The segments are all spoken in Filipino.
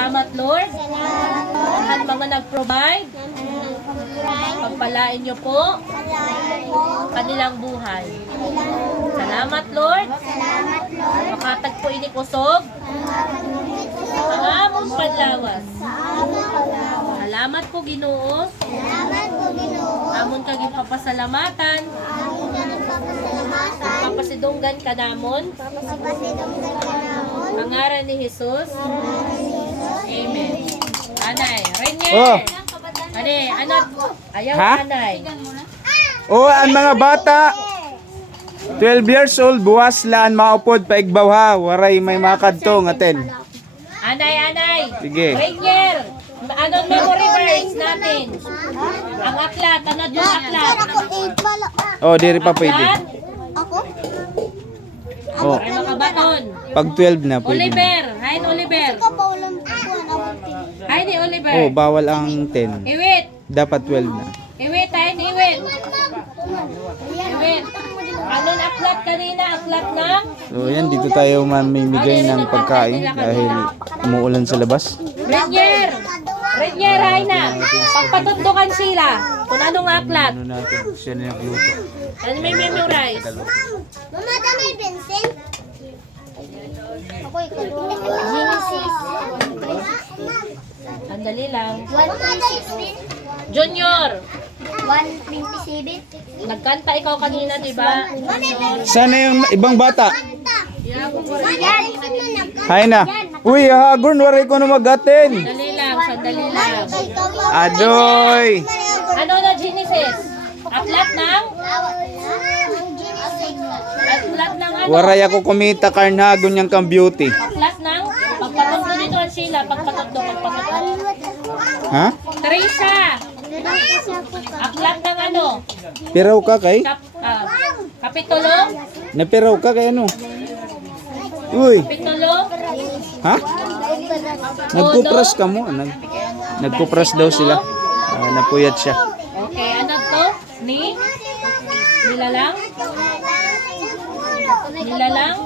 Salamat, Lord. At mga nag-provide, pagpalain niyo po kanilang buhay. Salamat, Lord. Makatagpo ini kusog ang among panlawas. Salamat po, Ginoo. Amon kaging papasalamatan. Papasidunggan ka namon. Pangaran ni Jesus. Amen. Anay, Rainier. Oh. Ano? Ayaw, Ha? Anay. Ang mga bata 12 years old buwas laan maupod paigbaw ha, waray may makadto nga 10. Anay. Sige. Rainier. Anong memory verse natin? Ang aklat. Ano yung aklat? Oh, diri pa pwede. Aklat? Oh, Ay, mga baton. pag 12 na pwede. Oliver. Hi, Oliver. Hi, ni Oliver. Oh, bawal ang 10. Iwit. Dapat 12 na. Iwit, hi, ni Iwit. Iwit. Anong aklat kanina? Aklat ng? So, yan dito tayo mamimigay ng pagkain dahil umuulan sa labas. Rainier. Rainier, hi na. Pagpatundukan sila. Kung anong aklat. Ano natin, siya na nagluto. Ano may memorize? Mama, may Vincent? Ako Genesis. Sandali lang. 1:16. Junior. 1:27. Nagkanta ikaw kanina, di ba? Sana yung ibang bata. Yan. Hay na. Uy, hagon, waray ko na mag-atin. Sandali lang. Adoy. Ano na Genesis? Aklat ng? Aklat ng ano? Waray ako kumita karnhagon niyang kang beauty. Aklat ng? Pagpatundo dito ang sila. Pagpatundo. Ha? Teresa. Aklat ng ano? Piraw ka kay? Kapitulo? Napiraw ka kay ano? Uy, Kapitulo? ha? Nagkupras ka mo. Nagkupras daw sila. Napuyat siya. Okay, ano to? Nilalang? Nilalang?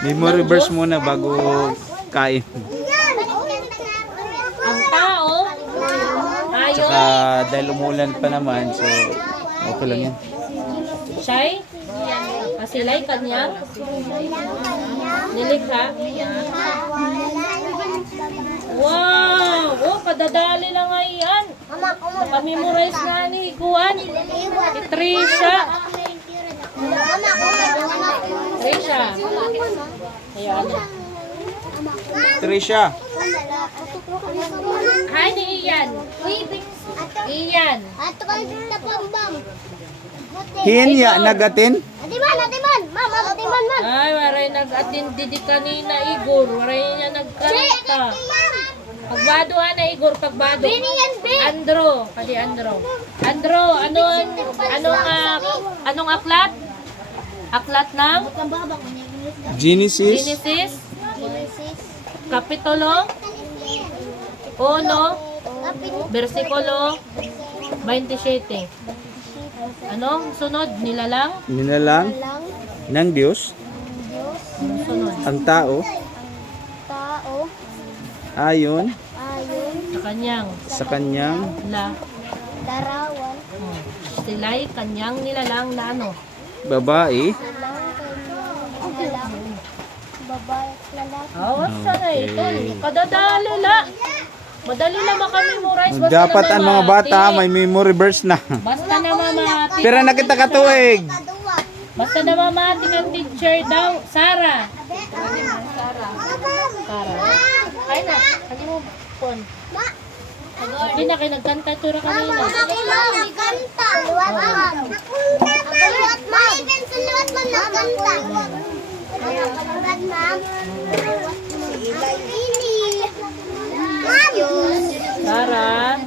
Memory verse muna bago kain. Ang tao Tsaka ayon dahil umulan pa naman, so okay lang yan. siya'y kasilay kanyang nilikha. Wow! Oh, kadadali lang nga yan. Pamemorize na ni Kuan. Trisha. Trisha. Ayan. Trisha, Hi ni Ian. Ian. Ato ka sa pambang. hinya nagatin? Atiman. Mama, atiman man. Ay, waray nag-attend di kanina, Igor. Waray niya nagkanta. Pagbado na, Igor. Pagbado. Andro. Pati Andro. Andro, anong aklat? Aklat ng Genesis Genesis? Kapitulo 1, versikulo 27. Ano? Sunod? Nilalang? nilalang ng Diyos Sunod. ang tao ayon Sa kanyang Darawan. sila'y kanyang nilalang na ano? babae. Babae, lalaki. Awas sana ito. Kadadali la. Madali lang makamemorize. Dapat ang mga bata may memory verse na. Basta na mamati. Pero nakita ka tuig. Basta na mamati ng teacher daw. Sarah. Ay na. Ano mo pon? Hindi na kayo nagkanta ito na kanina. Kanta. Luwat man. Luwat man. Luwat man nagkanta. Luwat man. Sarah.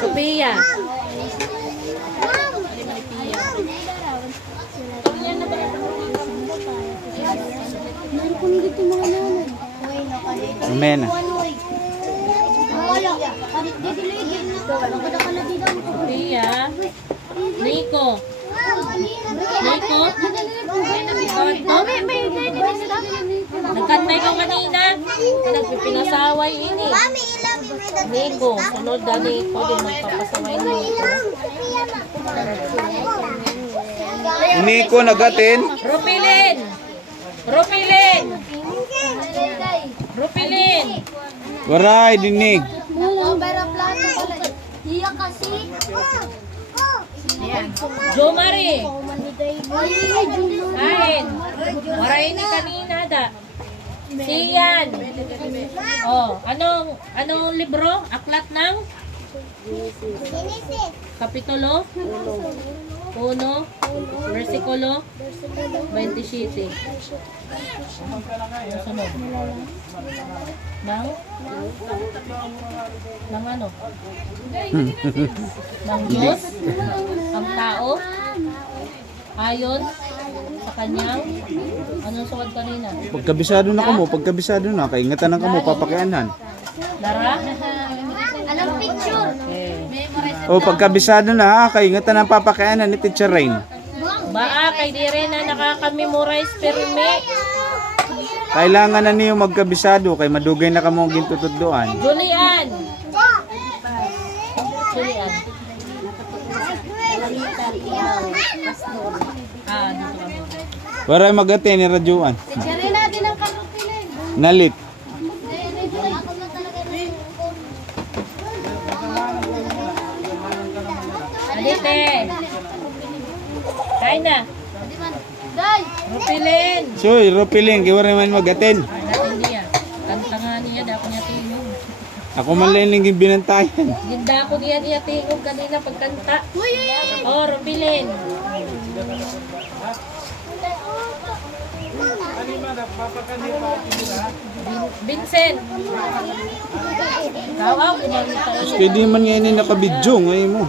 Sophia. Amen. Sophia. Nico. Nico. kanto? Nagkanta ikaw kanina? Nagpipinasaway ini. Mami, ilang may Nico, sunod na Nico, din magpapasaway Nico. Ini ko nagatin. Rupilin! Rupilin! Rupilin! Waray, dinig. Iya kasi. Jo Marie! Kain! Maray ni kanina da. Siyan! Oh, anong libro? Aklat ng Genesis. Kapitulo 1, versikulo 27. Sunod. Nang ano? Nang Diyos, ang tao, ayon sa kanyang, anong suwad kanina? Pagkabisado na kamo, pagkabisado na, kay ingatan na kamo, papakianan. Lara? Anong picture? Okay. O pagkabisado na ha, kay ingatan ng papakianan ni Teacher Rain. Baa, kay di rin na nakaka-memorize perme. Kailangan na niyo magkabisado, kay madugay na kamo ang gintutuddoan. Julian! Julian. Ah, dito kami. Waray magatin ni Rajuan. Siri natin ang karupilin. Nalit. Alite! Kain na! Day! Rupilin! Soy, Ropilin, kay waray man magatin. Natin niya. Kanta nga niya, dako niya tingog. Ako man lang yung binantayan. Ginda ko niya tingog kanina pagkanta. Oh, Rupilin! Vincent! Kawaw, kumagita ulit. Kaya di man ngayon nakabidyo ngayon mo.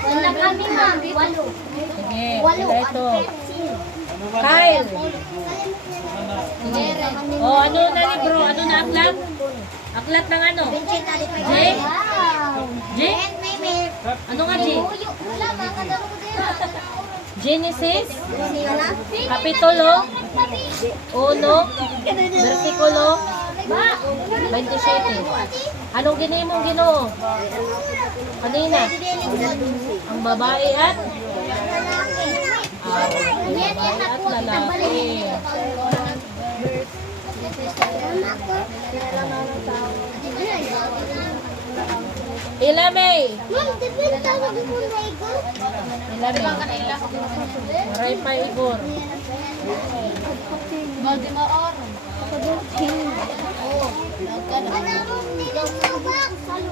Wala kami ma'am. Walo. Sige, sila ito. Kyle! Sige. Oh, ano na libro? Ano na aklat? Aklat ng ano? J? J? Ano nga J? Genesis? Kapitulo 1, versikulo 27. Anong gini mong Ginoo? Kanina? Ang babae at? Ang babae at lalaki. Ilamay! Ma'am, di ba yung tawag mo na ikaw? Ilamay. Maray pa Igor.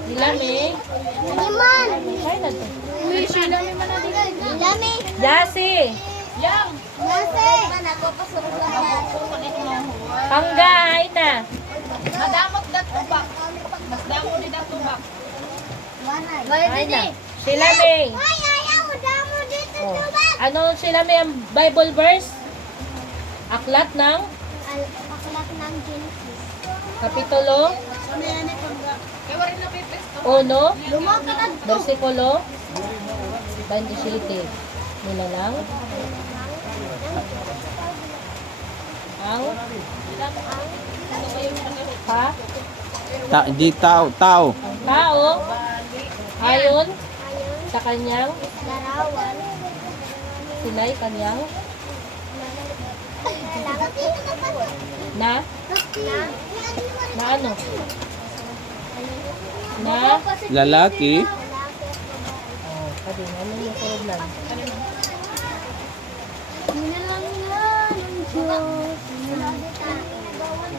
Ilamay. Iman! Kaya na to. Dami! Jassy! Nasi! Nagpapasurog lahat. Panggay na. Kaya na. Sila May. Ay, ayaw! Damo dito Oh. tubag! Ano sila May ang Bible verse? Aklat ng Aklat ng Genesis. Kapitulo 1, versikulo 27. Nila lang. Ang Di tao. tao ayon sa kanyang Larawan. sila'y kanyang na ano? Na Lalaki. oh, pwede na ano yung sunod lang.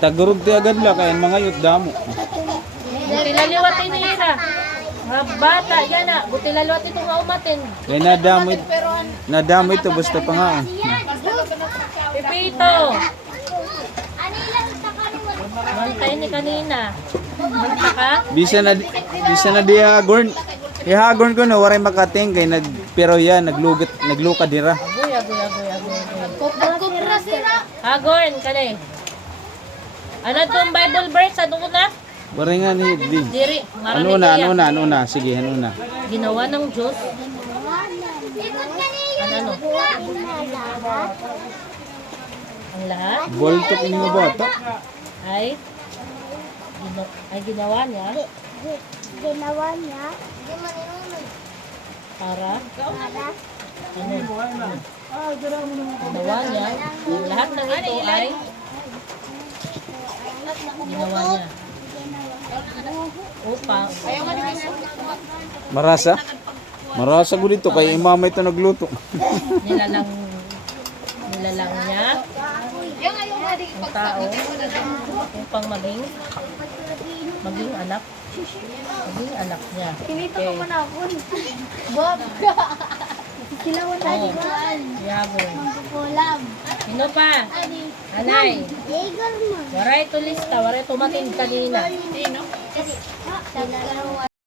Tagurog ti agad la kay mga yut damo. Buti laliwatin ni Ira. Mga bata, yan na. Buti laliwat ito nga umatin. Kay nadamo ito basta pa nga. Pipito. Mantay ni kanina. Manta ka? Bisa na di hagorn. Ihagorn ko na waray makating kay pero yan nagluka dira. Agoy. Hagorn, kani. Ano itong Bible verse? Ano na? Waray nga ni di. Diri. Marami kaya. Ano na? Sige, ano na? Ginawa ng Diyos. Ikot ka niyo! Ano? Lahat. Ang lahat Boltok yung mga bata. ay ginawa niya Ginawa niya. para Para. ano? Ginawa niya. Ang lahat ng ito ay ginawa niya upang Marasa? Marasa ko dito kay imama ito nagluto. nilalang niya ang tao upang maging anak niya. Okay. Bob. Sila wala Oh. dito. Yabon. Kulam. Sino pa? Anay. Igor mo. Waray to lista. Waray tumating kanina. Kasi,